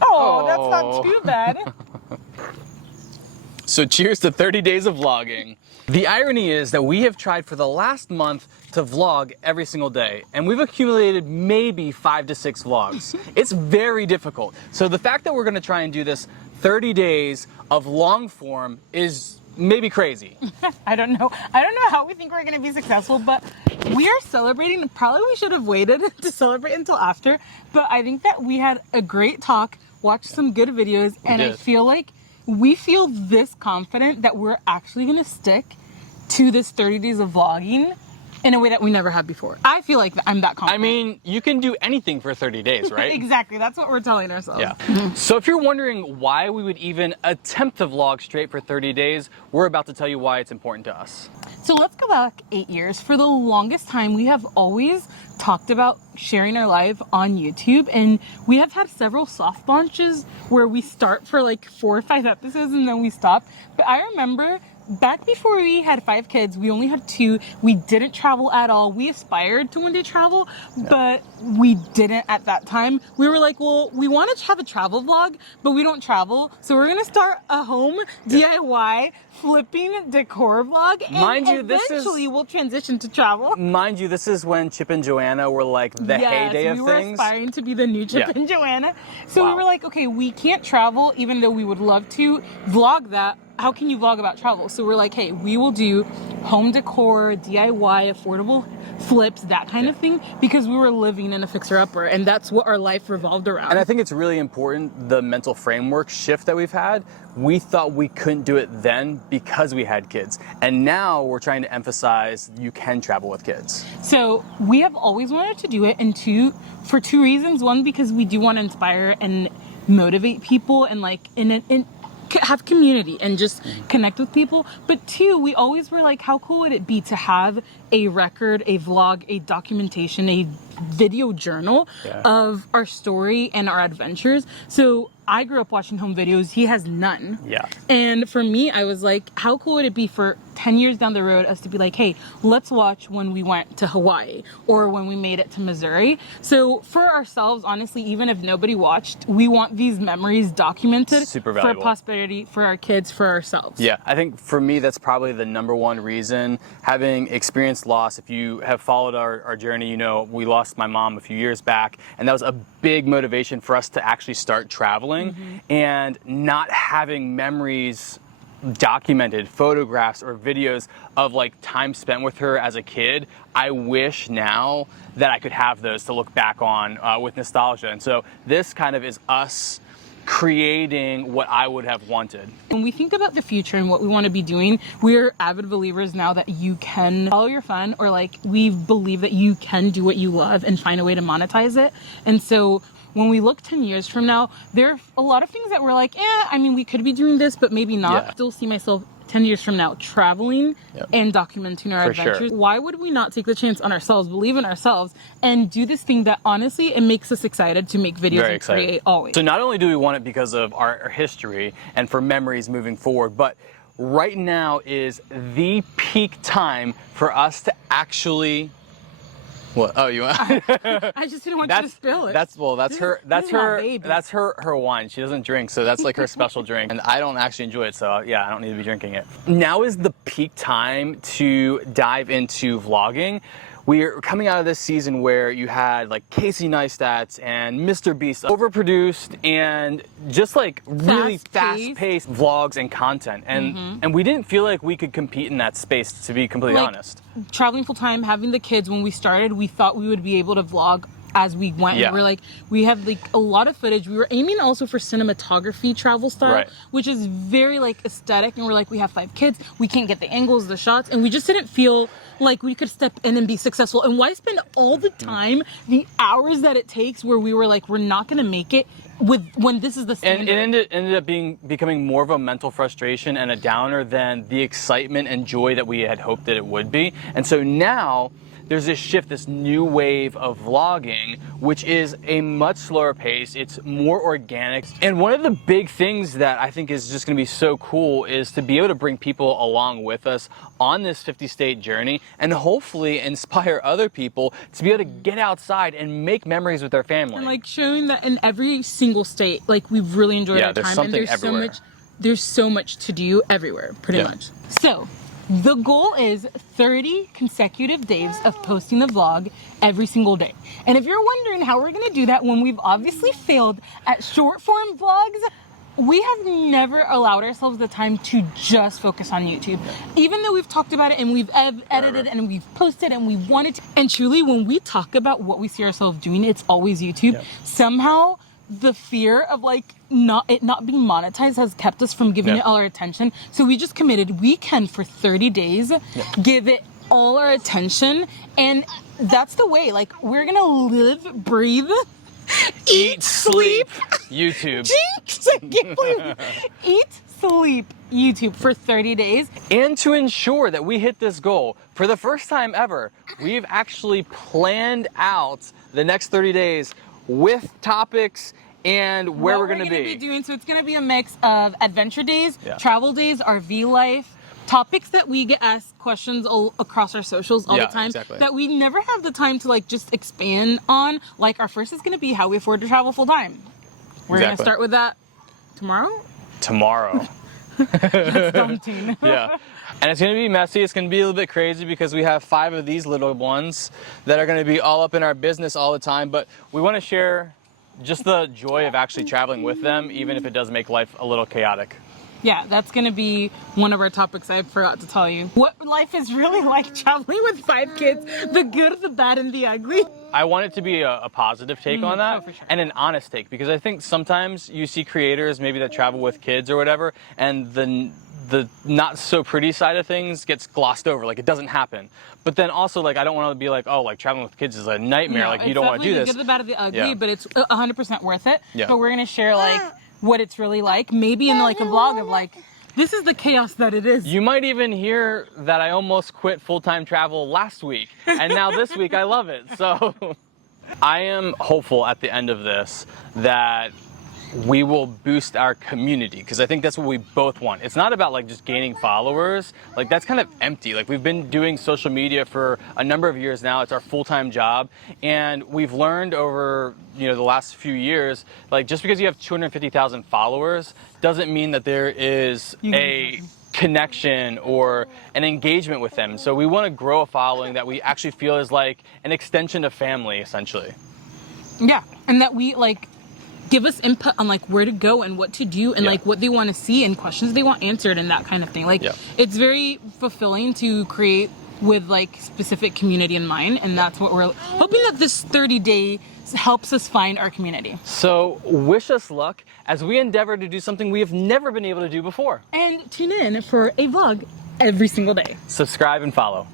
Oh, that's not too bad. So cheers to 30 days of vlogging. The irony is that we have tried for the last month to vlog every single day, and we've accumulated maybe 5 to 6 vlogs. It's very difficult. So the fact that we're gonna try and do this 30 days of long form is maybe crazy. I don't know how we think we're gonna be successful, but we are celebrating. Probably we should have waited to celebrate until after, but I think that we had a great talk, watched some good videos, and I feel like we feel this confident that we're actually gonna stick to this 30 days of vlogging in a way that we never have before. I feel like I'm that confident. I mean, you can do anything for 30 days, right? Exactly, that's what we're telling ourselves. Yeah. So if you're wondering why we would even attempt to vlog straight for 30 days, we're about to tell you why it's important to us. So let's go back 8 years. For the longest time, we have always talked about sharing our life on YouTube, and we have had several soft launches where we start for like 4 or 5 episodes and then we stop. But I remember back before we had 5 kids, we only had 2. We didn't travel at all. We aspired to one day travel, but we didn't at that time. We were like, well, we want to have a travel vlog, but we don't travel. So we're going to start a home DIY flipping decor vlog. And mind you, eventually we'll transition to travel. Mind you, this is when Chip and Joanna were like the heyday of we were things. Aspiring to be the new Chip and Joanna. So we were like, okay, we can't travel, even though we would love to vlog that. How can you vlog about travel? So we're like, hey, we will do home decor, DIY, affordable flips, that kind of thing, because we were living in a fixer-upper, and that's what our life revolved around. And I think it's really important, the mental framework shift that we've had. We thought we couldn't do it then because we had kids. And now we're trying to emphasize you can travel with kids. So we have always wanted to do it for 2 reasons. One, because we do want to inspire and motivate people and like have community and just connect with people. But 2, we always were like, how cool would it be to have a record, a vlog, a documentation, a video journal of our story and our adventures. So I grew up watching home videos. He has none. Yeah. And for me, I was like, how cool would it be for 10 years down the road us to be like, hey, let's watch when we went to Hawaii or when we made it to Missouri. So for ourselves, honestly, even if nobody watched, we want these memories documented. Super valuable. For posterity, for our kids, for ourselves. Yeah, I think for me, that's probably the #1 reason. Having experienced loss, if you have followed our journey, you know, we lost my mom a few years back, and that was a big motivation for us to actually start traveling. And not having memories documented, photographs or videos of like time spent with her as a kid, I wish now that I could have those to look back on with nostalgia. And so this kind of is us creating what I would have wanted. When we think about the future and what we want to be doing, we're avid believers now that you can follow your fun, or like we believe that you can do what you love and find a way to monetize it. And so when we look 10 years from now, there are a lot of things that we're like, I mean, we could be doing this, but maybe not. Still see myself 10 years from now traveling and documenting our adventures. Sure. Why would we not take the chance on ourselves, believe in ourselves, and do this thing that honestly, it makes us excited to make videos and create always. So not only do we want it because of our history and for memories moving forward, but right now is the peak time for us to actually... What? Oh, you want? I just didn't want you to spill it. That's her wine. She doesn't drink, so that's like her special drink. And I don't actually enjoy it, so yeah, I don't need to be drinking it. Now is the peak time to dive into vlogging. We're coming out of this season where you had like Casey Neistat and Mr. Beast, overproduced and just like really fast-paced vlogs and content. And we didn't feel like we could compete in that space, to be completely honest. Traveling full-time, having the kids, when we started, we thought we would be able to vlog as we went. We were like, we have like a lot of footage. We were aiming also for cinematography travel style, which is very like aesthetic. And we're like, we have 5 kids. We can't get the angles, the shots. And we just didn't feel like we could step in and be successful. And why spend all the time, the hours that it takes, where we were like, we're not going to make it when this is the standard. And it ended up becoming more of a mental frustration and a downer than the excitement and joy that we had hoped that it would be. And so now there's this shift, this new wave of vlogging, which is a much slower pace. It's more organic. And one of the big things that I think is just gonna be so cool is to be able to bring people along with us on this 50-state journey and hopefully inspire other people to be able to get outside and make memories with their family. And like showing that in every single state, like we've really enjoyed our there's time, something and everywhere. there's so much to do everywhere, pretty much. So the goal is 30 consecutive days of posting the vlog every single day. And if you're wondering how we're gonna do that when we've obviously failed at short form vlogs, we have never allowed ourselves the time to just focus on YouTube. Even though we've talked about it and we've edited and we've posted and we wanted to. And truly, when we talk about what we see ourselves doing, it's always YouTube. Yep. Somehow, the fear of like it not being monetized has kept us from giving it all our attention. So we just committed, we can for 30 days give it all our attention. And that's the way, like we're gonna live, breathe, Eat, sleep, YouTube. Jinx! I can't believe it. Eat, sleep, YouTube for 30 days. And to ensure that we hit this goal, for the first time ever, we've actually planned out the next 30 days with topics and where we're gonna be doing. So it's gonna be a mix of adventure days, travel days, RV life, topics that we get asked questions all across our socials all the time that we never have the time to like just expand on. Like our first is going to be how we afford to travel full time. We're going to start with that tomorrow. That's daunting. Yeah. And it's going to be messy. It's going to be a little bit crazy because we have 5 of these little ones that are going to be all up in our business all the time. But we want to share just the joy of actually traveling with them, even if it does make life a little chaotic. Yeah, that's going to be one of our topics I forgot to tell you. What life is really like traveling with 5 kids, the good, the bad, and the ugly. I want it to be a positive take on that, for sure. and an honest take, because I think sometimes you see creators maybe that travel with kids or whatever, and the not so pretty side of things gets glossed over, like it doesn't happen. But then also, like, I don't want to be like, oh, like traveling with kids is a nightmare, like you don't want to do this. It's definitely the good, the bad, and the ugly, but it's 100% worth it. Yeah. But we're going to share like what it's really like, maybe in like a vlog of like, this is the chaos that it is. You might even hear that I almost quit full-time travel last week, and now this week I love it. So I am hopeful at the end of this that we will boost our community, because I think that's what we both want. It's not about like just gaining followers, like that's kind of empty. Like we've been doing social media for a number of years now. It's our full-time job, and we've learned over the last few years, like just because you have 250,000 followers doesn't mean that there is a connection or an engagement with them. So we want to grow a following that we actually feel is like an extension of family, essentially. Yeah, and that we like give us input on like where to go and what to do and like what they want to see and questions they want answered and that kind of thing. Like it's very fulfilling to create with like specific community in mind, and that's what we're hoping that this 30-day helps us find our community. So wish us luck as we endeavor to do something we have never been able to do before. And tune in for a vlog every single day. Subscribe and follow.